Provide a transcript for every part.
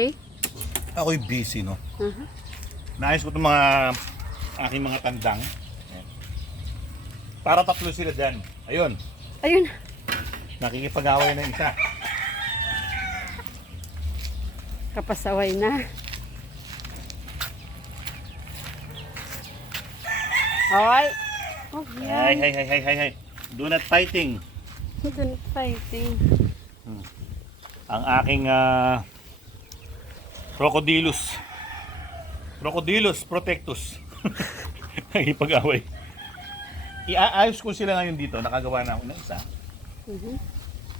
Okay? Ako'y busy, no? Uh-huh. Naayos ko itong mga aking mga tandang. Para tatlo sila dyan. Ayun, Ayun. nakikipag-away na isa. Kapasaway na. Alright. Oh, yan. hay, hay, hay, hay, hay. Do not fighting. Doon fighting. Ang aking ah, Crocodilus. Crocodilus protectus. Nakikipag-away. Iaayos ko sila ngayon dito. Nakagawa na ako ng isa. Mhm.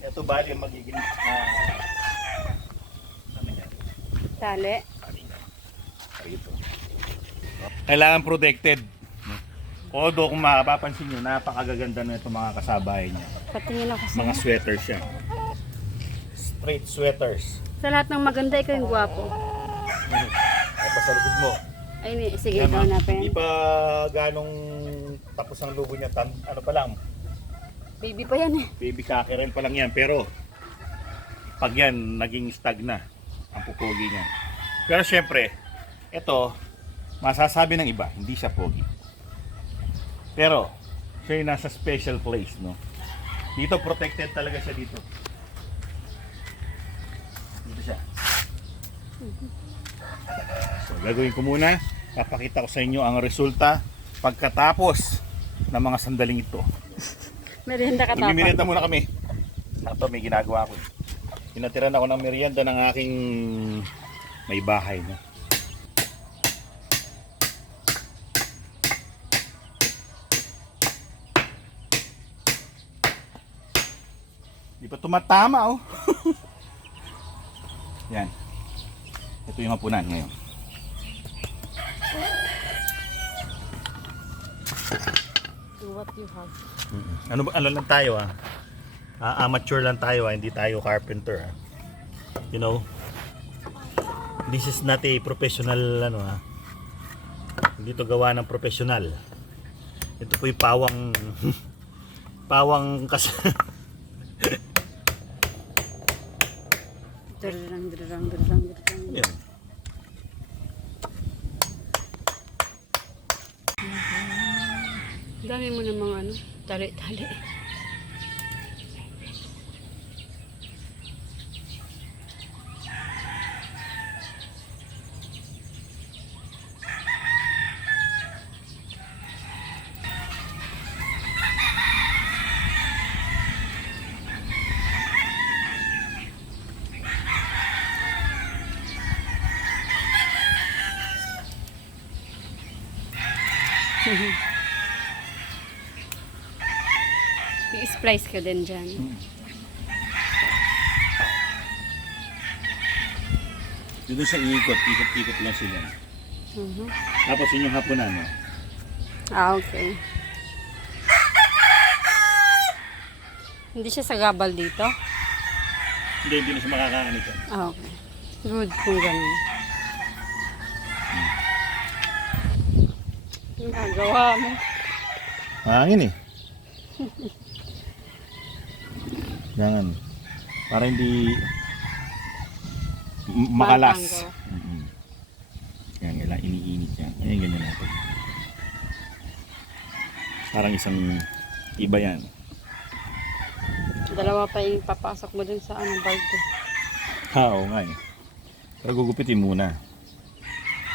Ito bali ang magiging yan? Tali. Rito. Kailangan protected. Although kung mapapansin nyo, napakagaganda na itong mga kasabahay niya. Patingin ako sa... Mga sweaters siya. Straight sweaters. Sa lahat ng maganda, ikaw yung gwapo. Ay, sa likod mo. Ay, sige, ikaw na pa Di yan. pa ganong tapos ang lugo niya. Tan, ano pa lang, Baby pa yan eh. baby kakerel pa lang yan. Pero, pag yan, naging stag na ang pupugi niya. Pero syempre, ito, masasabi ng iba, hindi siya pogi. Pero, siya yung nasa special place, no? Dito, protected talaga siya. Dito So, gagawin ko muna. Papakita ko sa inyo ang resulta pagkatapos ng mga sandaling ito. Merienda ka tapos. Nagmimerienda muna kami. Ito may ginagawa ko. Tinatiran ako ng merienda ng aking may bahay. No? Di pa tumatama oh. Yan. Ito yung hapunan ngayon. Do what you have. Ano ba ano lang tayo ah? Ah, amateur lang tayo ah, hindi tayo carpenter ah. You know? This is not a professional ano ah. Hindi to gawa ng professional. Ito po yung pawang pawang kas. Yan. Dami mo namang ano, tali-tali. I-splice ka din dyan. Dito siya iikot, ikot-ikot lang sila. Mhm. Tapos yun yung hapunan no? Ah, okay. Hindi siya sagabal dito? Hindi, hindi na siya makakaano ito. Ah, okay. Good kung ganun. Yung nagawa mo. Hangin eh. Gangan. Para hindi makalas. Matanggal. Mm-mm. Yan, kailangan iniinit yan. Ayan, ganyan natin. Parang isang iba yan. Dalawa pa yung papasok mo dun sa ano, balde. Ha, oo nga eh. Pero gugupitin muna.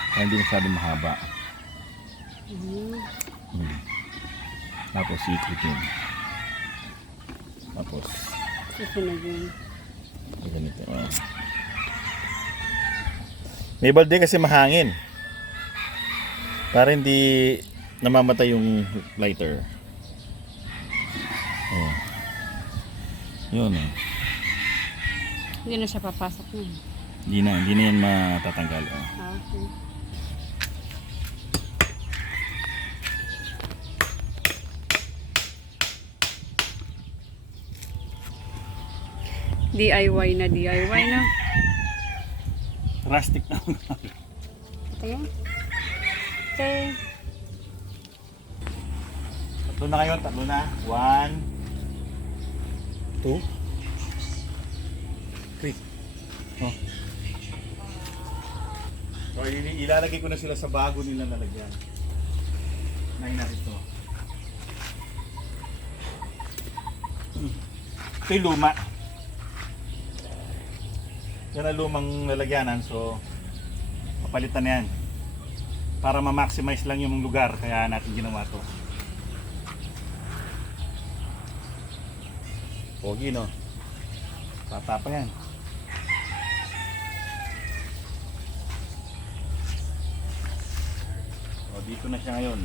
Para hindi masyadong mahaba. Mhm. Hmm. Tapos ikutin. Tapos, Susunod yun. ganito. Oh. May balde kasi mahangin. Para hindi namamatay yung lighter. Oh. Yun eh. Hindi na siya papasok nun. Hindi na, hindi na yan matatanggal. Oh. Okay. DIY na DIY na. Rustic na. Ito yan. Okay. tatlo na kayo, tatlo na. One, two, three. Oh. So, il- ilalagay ko na sila sa bago nila nalagyan. Nahin natin ito. Hmm. Ito yung luma. Yan ang lumang lalagyanan. So, papalitan na yan. Para ma-maximize lang yung lugar. Kaya natin ginawa to. Pogi, no? Tata pa yan. O, dito na siya ngayon.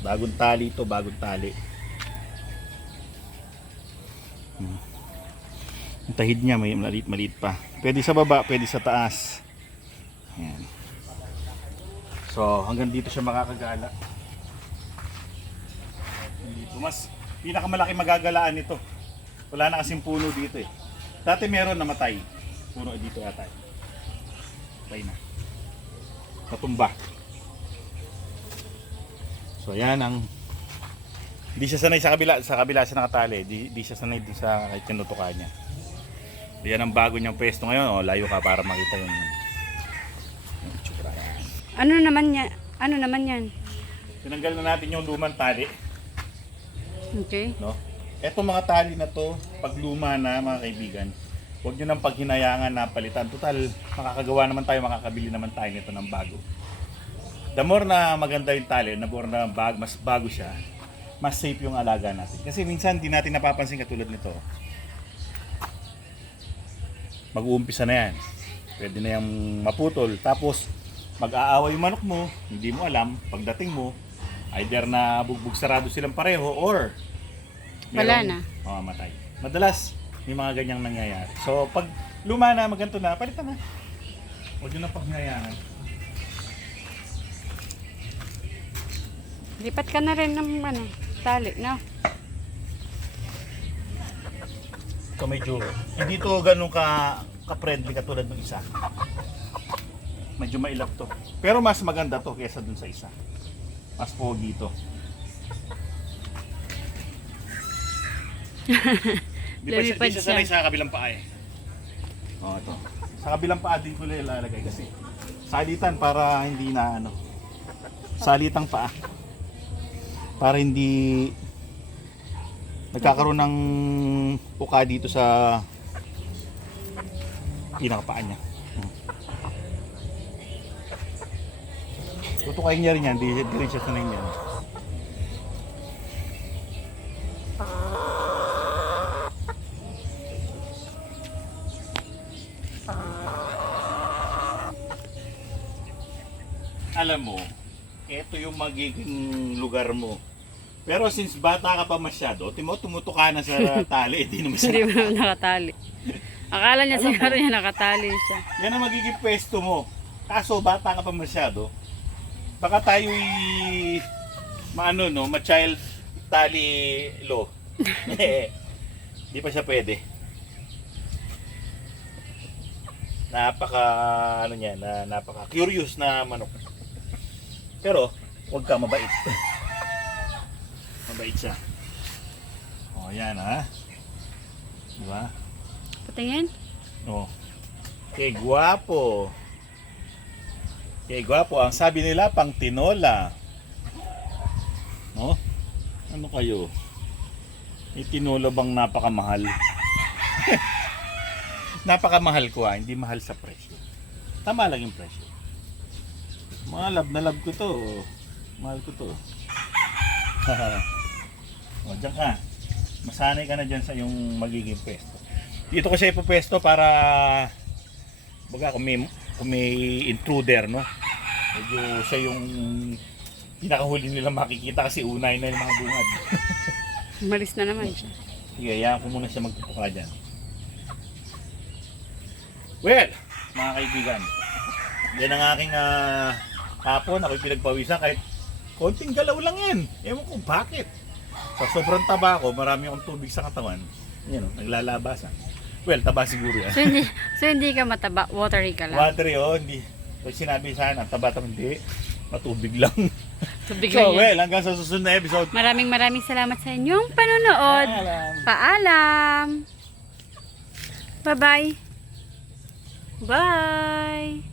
Bagong tali ito, bagong tali. Hmm. Ang tahid niya may maliit maliit pa. Pwede sa baba, pwede sa taas. Ayan. So, hanggang dito siya makakagala. Dito mas pinakamalaki magagalaan nito. Wala na kasing puno dito eh. Dati meron namatay. Puno dito ata. eh. Patay na. Natumba. So yan ang hindi siya sanay sa kabila, sa kabila siya nakatali. Di, di siya sanay dun sa kahit tinutukan niya. Yan ang bago niyang pwesto ngayon. O, layo ka para makita yung, yung itsura. Ano naman yan? Ano naman yan? Tinanggal na natin yung lumang tali. Okay. no? Etong mga tali na to, pag luma na mga kaibigan, huwag nyo nang paghinayangan na palitan. Total, makakagawa naman tayo, makakabili naman tayo nito ng bago. The more na maganda yung tali, the more na bag, mas bago siya, mas safe yung alaga natin. Kasi minsan di natin napapansin katulad nito. Mag-uumpisa na yan. Pwede na yung maputol. Tapos, mag-aaway yung manok mo, hindi mo alam, pagdating mo, either na bugbog sarado silang pareho or Wala na. mamamatay. Madalas, may mga ganyang nangyayari. So, pag luma na, maganto na, palitan na. Huwag nyo na paghinayaan. Lipat ka na rin ng ano, tali, no? Ito medyo, hindi to ganun ka, ka-friendly katulad ng isa. Medyo mailap to. Pero mas maganda to kaysa dun sa isa. Mas pogi to. Di pa siya, Lumipad di siya siya. sanay sa kabilang paa eh. Oh, ito. Sa kabilang paa din ko lang ilalagay kasi salitan para hindi na ano. Salitang paa. Para hindi nagkakaroon ng puka dito sa pinakapaa niya. Tutukayin niya rin yan, di, di rin siya sanay niyan. Alam mo, ito yung magiging lugar mo. Pero since bata ka pa masyado, timo tumutuka na sa tali, hindi naman Hindi siya. mo naman nakatali. Akala niya siguro niya nakatali siya. Yan ang magiging pwesto mo. Kaso bata ka pa masyado, baka tayo'y maano no, ma-child tali law. Di pa siya pwede. Napaka ano niya, na napaka curious na manok. Pero huwag ka mabait. mabait siya. Oh, yan ha. Diba? Patingin? Oh. Kay guwapo. Kay guwapo. Ang sabi nila pang tinola. No? Ano kayo? May tinola bang napakamahal? napakamahal ko ah, hindi mahal sa presyo. Tama lang yung presyo. Mga love na love ko to. Mahal ko to. o, dyan ka. Masanay ka na dyan sa yung magiging pwesto. Dito ko siya ipopesto para baga kung may, kung may intruder, no? Medyo siya yung pinakahuli nila makikita kasi unay na yung mga bungad. Malis na naman siya. Sige, hayaan ko muna siya magpupuka dyan. Well, mga kaibigan, yan ang aking ah, hapon. Ako'y pinagpawisan kahit konting galaw lang yan. Ewan ko bakit. Sa sobrang taba ko, marami akong tubig sa katawan. Yan, oh, naglalabasan. Well, taba siguro yan. So hindi, so hindi ka mataba, watery ka lang. Watery, oh, hindi. Pag sinabi sa akin, ang taba-taba, hindi. Matubig lang. Tubig so, lang well, hanggang sa susunod na episode. Maraming maraming salamat sa inyong panonood. Paalam. Paalam! Bye-bye! Bye!